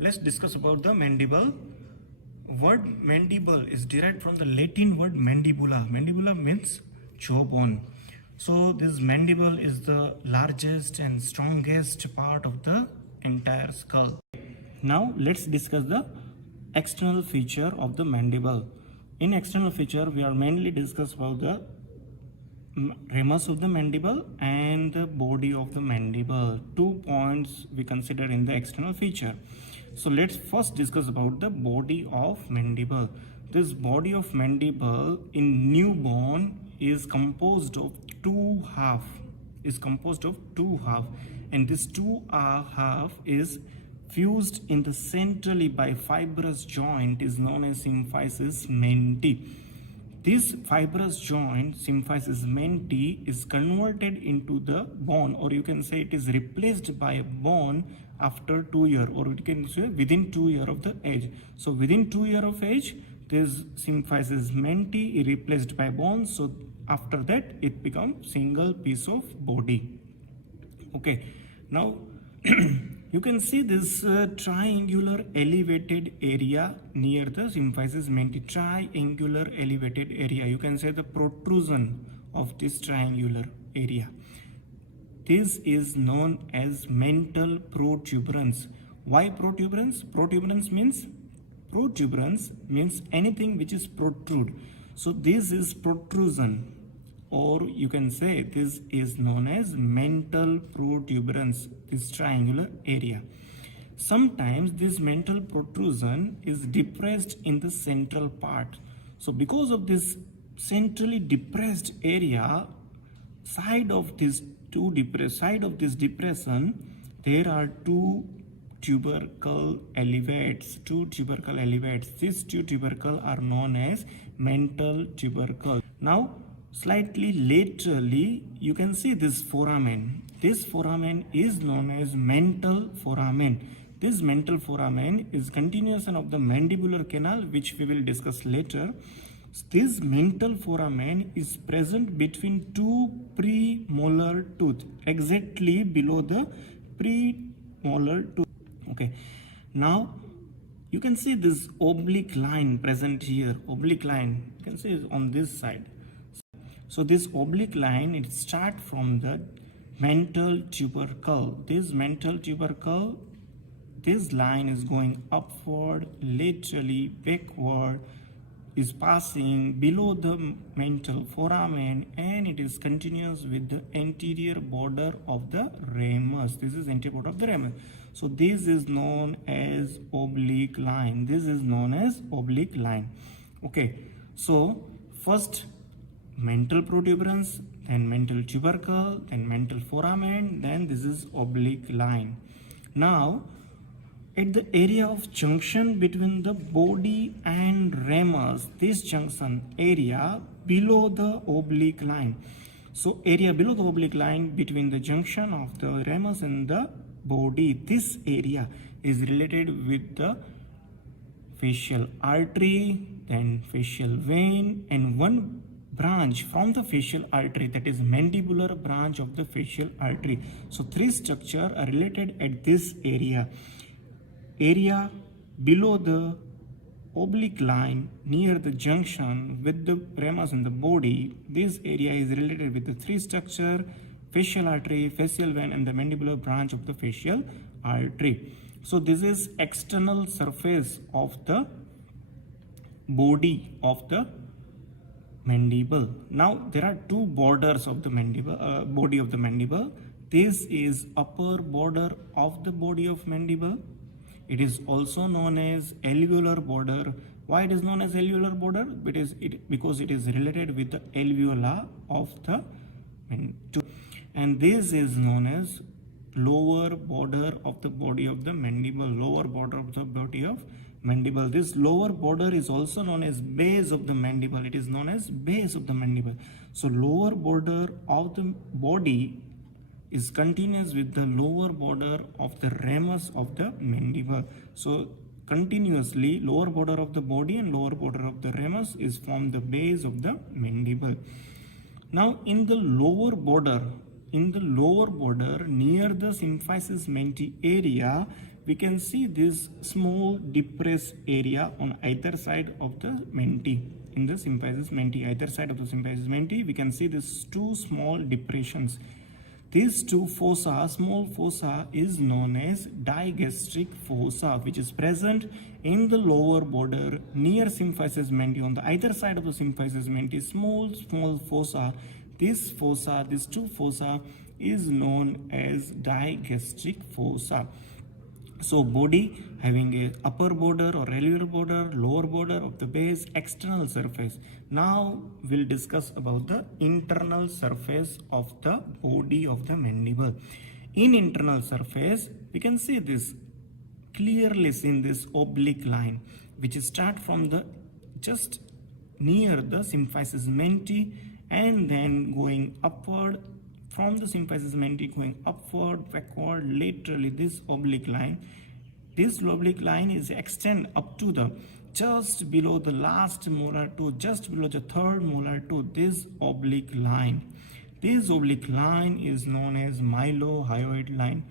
Let's discuss about the mandible. Word mandible is derived from the Latin word mandibula. Mandibula means jawbone. So this mandible is the largest and strongest part of the entire skull. Now let's discuss the external feature of the mandible. In external feature, we are mainly discuss about the ramus of the mandible and the body of the mandible. 2 points we consider in the external feature. So let's first discuss about the body of mandible. This body of mandible in newborn is composed of two half. And this two half is fused in the centrally by fibrous joint is known as symphysis menti. This fibrous joint, symphysis menti, is converted into the bone, or you can say it is replaced by a bone after 2 years, or you can say within 2 years of the age. So within 2 years of age, this symphysis menti is replaced by bone. So after that, it becomes single piece of body. Okay, now you can see this triangular elevated area near the symphysis menti. Triangular elevated area, you can say the protrusion of this triangular area. This is known as mental protuberance. Why protuberance? Protuberance means anything which is protrude. So this is protrusion, or you can say this is known as mental protuberance, this triangular area. Sometimes this mental protrusion is depressed in the central part. So because of this centrally depressed area, side of this depression, there are two tubercle elevates. These two tubercle are known as mental tubercle. Now slightly laterally, you can see this foramen. This foramen is known as mental foramen. This mental foramen is continuation of the mandibular canal, which we will discuss later. This mental foramen is present between two premolar tooth, exactly below the premolar tooth. Okay, now you can see this oblique line present here. Oblique line, you can see is on this side. So this oblique line, it starts from the mental tubercle. This mental tubercle, this line is going upward, laterally, backward, is passing below the mental foramen, and it is continuous with the anterior border of the ramus. This is anterior border of the ramus. So this is known as oblique line. Okay, so first mental protuberance, then mental tubercle, then mental foramen, then this is oblique line. Now at the area of junction between the body and ramus, this junction area below the oblique line. So area below the oblique line between the junction of the ramus and the body, this area is related with the facial artery, then facial vein, and one branch from the facial artery, that is mandibular branch of the facial artery. So three structures are related at this area. Area below the oblique line near the junction with the ramus and the body, this area is related with the three structure: facial artery, facial vein, and the mandibular branch of the facial artery. So this is external surface of the body of the mandible. Now there are two borders of the mandible, body of the mandible. This is upper border of the body of mandible. It is also known as alveolar border. Why it is known as alveolar border? Because it is related with the alveola of the mandible. And this is known as lower border of the body of the mandible. This lower border is also known as base of the mandible. It is known as base of the mandible. So lower border of the body is continuous with the lower border of the ramus of the mandible. So continuously lower border of the body and lower border of the ramus is from the base of the mandible. Now in the lower border in the lower border near the symphysis menti area, we can see this small depressed area on either side of the menti. In the symphysis menti, either side of the symphysis menti, we can see these two small depressions. These two fossa, small fossa, is known as digastric fossa, which is present in the lower border near symphysis menti. On the either side of the symphysis menti, small fossa. This fossa, these two fossa, is known as digastric fossa. So body having a upper border or alveolar border, lower border of the base, external surface. Now we'll discuss about the internal surface of the body of the mandible. In internal surface, we can see this clearly seen, this oblique line which start from the just near the symphysis menti and then going upward. From the symphysis menti going upward, backward, laterally, this oblique line. This oblique line is extend up to the just below the last molar tooth, just below the third molar tooth, this oblique line. This oblique line is known as mylohyoid line.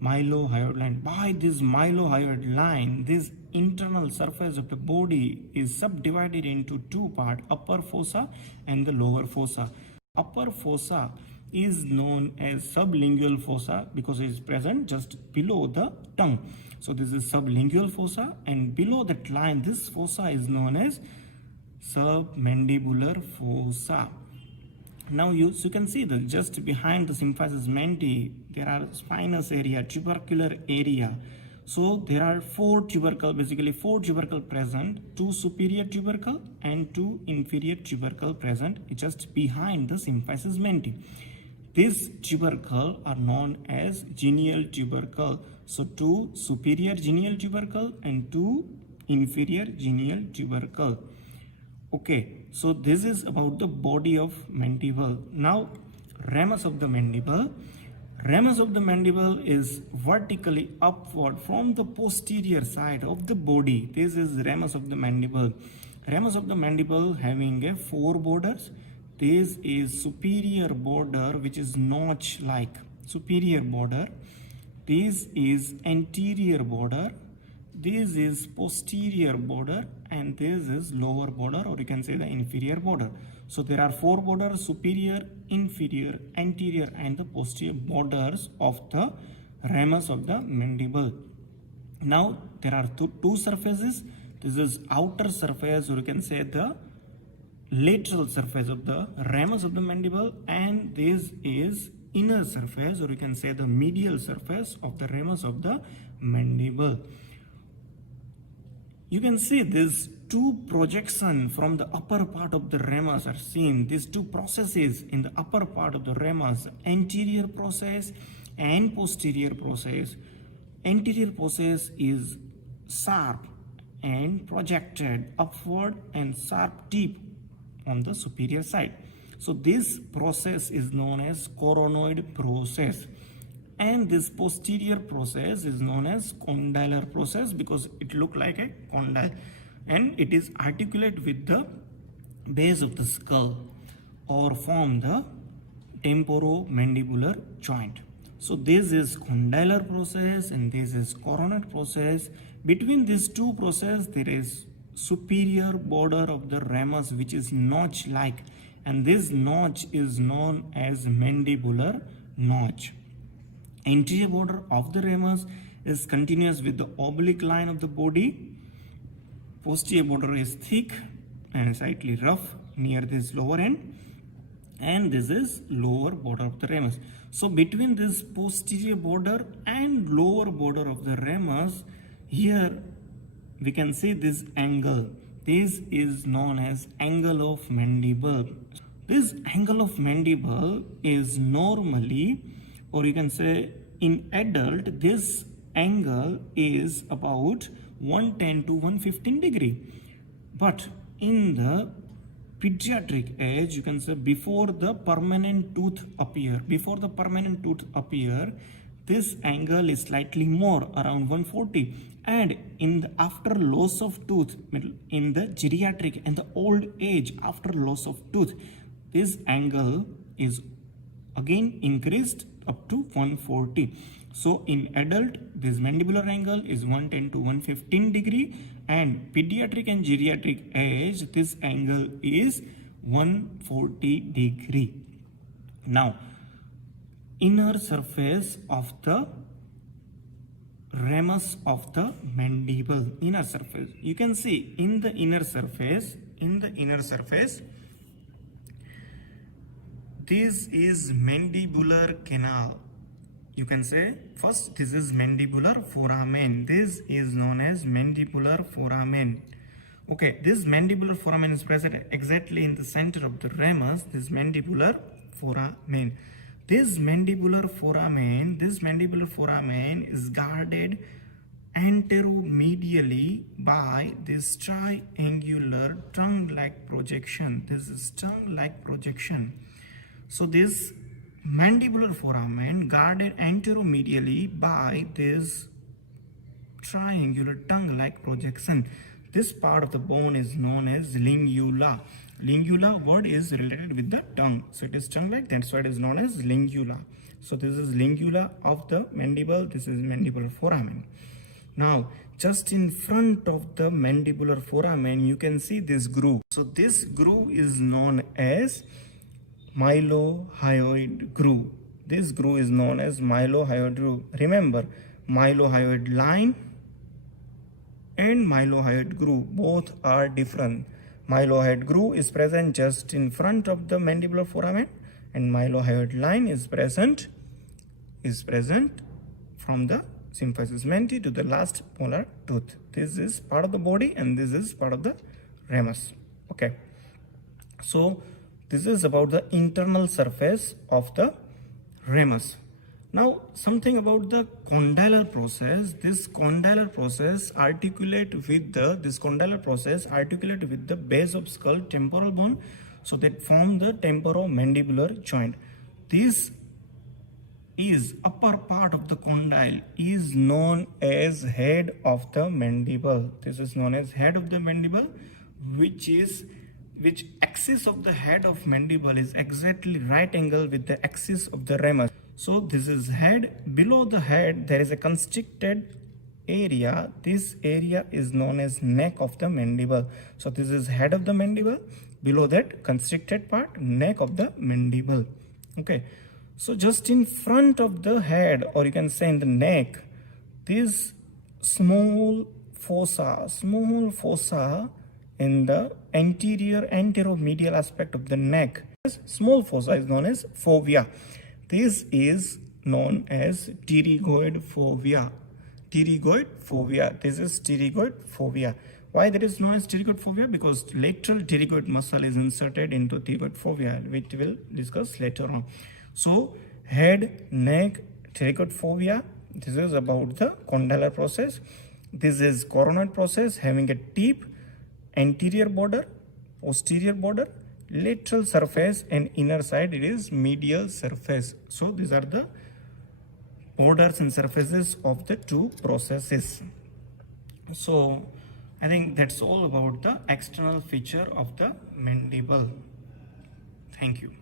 Mylohyoid line. By this mylohyoid line, this internal surface of the body is subdivided into two parts, upper fossa and the lower fossa. Upper fossa is known as sublingual fossa because it is present just below the tongue. So this is sublingual fossa, and below that line, this fossa is known as submandibular fossa. Now you can see that just behind the symphysis menti, there are spinous area, tubercular area. So there are four tubercle present, two superior tubercle and two inferior tubercle present just behind the symphysis menti. These tubercle are known as genial tubercle. So two superior genial tubercle and two inferior genial tubercle. Okay, so this is about the body of mandible. Now ramus of the mandible. Ramus of the mandible is vertically upward from the posterior side of the body. This is ramus of the mandible. Ramus of the mandible having a four borders. This is superior border which is notch like superior border. This is anterior border. This is posterior border, and this is lower border, or you can say the inferior border. So there are four borders: superior, inferior, anterior and the posterior borders of the ramus of the mandible. Now there are two surfaces. This is outer surface, or you can say the lateral surface of the ramus of the mandible, and this is inner surface, or you can say the medial surface of the ramus of the mandible. You can see these two projections from the upper part of the ramus are seen. These two processes in the upper part of the ramus, anterior process and posterior process. Anterior process is sharp and projected upward and sharp tip on the superior side. So this process is known as coronoid process, and this posterior process is known as condylar process because it looks like a condyle, and it is articulate with the base of the skull or form the temporomandibular joint. So this is condylar process and this is coronoid process. Between these two processes there is superior border of the ramus which is notch like, and this notch is known as mandibular notch. Anterior border of the ramus is continuous with the oblique line of the body. Posterior border is thick and slightly rough near this lower end, and this is lower border of the ramus. So between this posterior border and lower border of the ramus, here we can see this angle. This is known as angle of mandible. This angle of mandible is normally, or you can say in adult, this angle is about 110 to 115 degree. But in the pediatric age, you can say before the permanent tooth appear, this angle is slightly more, around 140. And in the after loss of tooth, in the geriatric and the old age after loss of tooth, this angle is again increased up to 140. So in adult, this mandibular angle is 110 to 115 degree, and pediatric and geriatric age, this angle is 140 degree. Now, inner surface of the ramus of the mandible, inner surface. You can see in the inner surface, this is mandibular canal. You can say first this is mandibular foramen. This is known as mandibular foramen. Okay, this mandibular foramen is present exactly in the center of the ramus, this mandibular foramen. This mandibular foramen is guarded anteromedially by this triangular tongue-like projection. This is tongue-like projection. So this mandibular foramen guarded anteromedially by this triangular tongue-like projection. This part of the bone is known as lingula. Lingula word is related with the tongue. So it is tongue-like, that's why it is known as lingula. So this is lingula of the mandible. This is mandibular foramen. Now, just in front of the mandibular foramen, you can see this groove. So this groove is known as mylohyoid groove. This groove is known as mylohyoid groove. Remember, mylohyoid line and mylohyoid groove both are different. Mylohyoid groove is present just in front of the mandibular foramen, and mylohyoid line is present from the symphysis menti to the last molar tooth. This is part of the body and this is part of the ramus. Okay, so this is about the internal surface of the ramus. Now, something about the condylar process. This condylar process articulate with the base of skull temporal bone, so that form the temporomandibular joint. This is upper part of the condyle is known as head of the mandible. This is known as head of the mandible, which axis of the head of mandible is exactly right angle with the axis of the ramus. So this is head. Below the head there is a constricted area. This area is known as neck of the mandible. So this is head of the mandible. Below that constricted part, neck of the mandible. Okay, so just in front of the head, or you can say in the neck, this small fossa in the anteromedial aspect of the neck. This small fossa is known as fovea. This is known as pterygoid fovea. This is pterygoid fovea. Why that is known as pterygoid fovea? Because lateral pterygoid muscle is inserted into pterygoid fovea, which we will discuss later on. So head, neck, pterygoid fovea. This is about the condylar process. This is coronoid process, having a tip, anterior border, posterior border, lateral surface, and inner side it is medial surface. So these are the borders and surfaces of the two processes. So I think that's all about the external feature of the mandible. Thank you.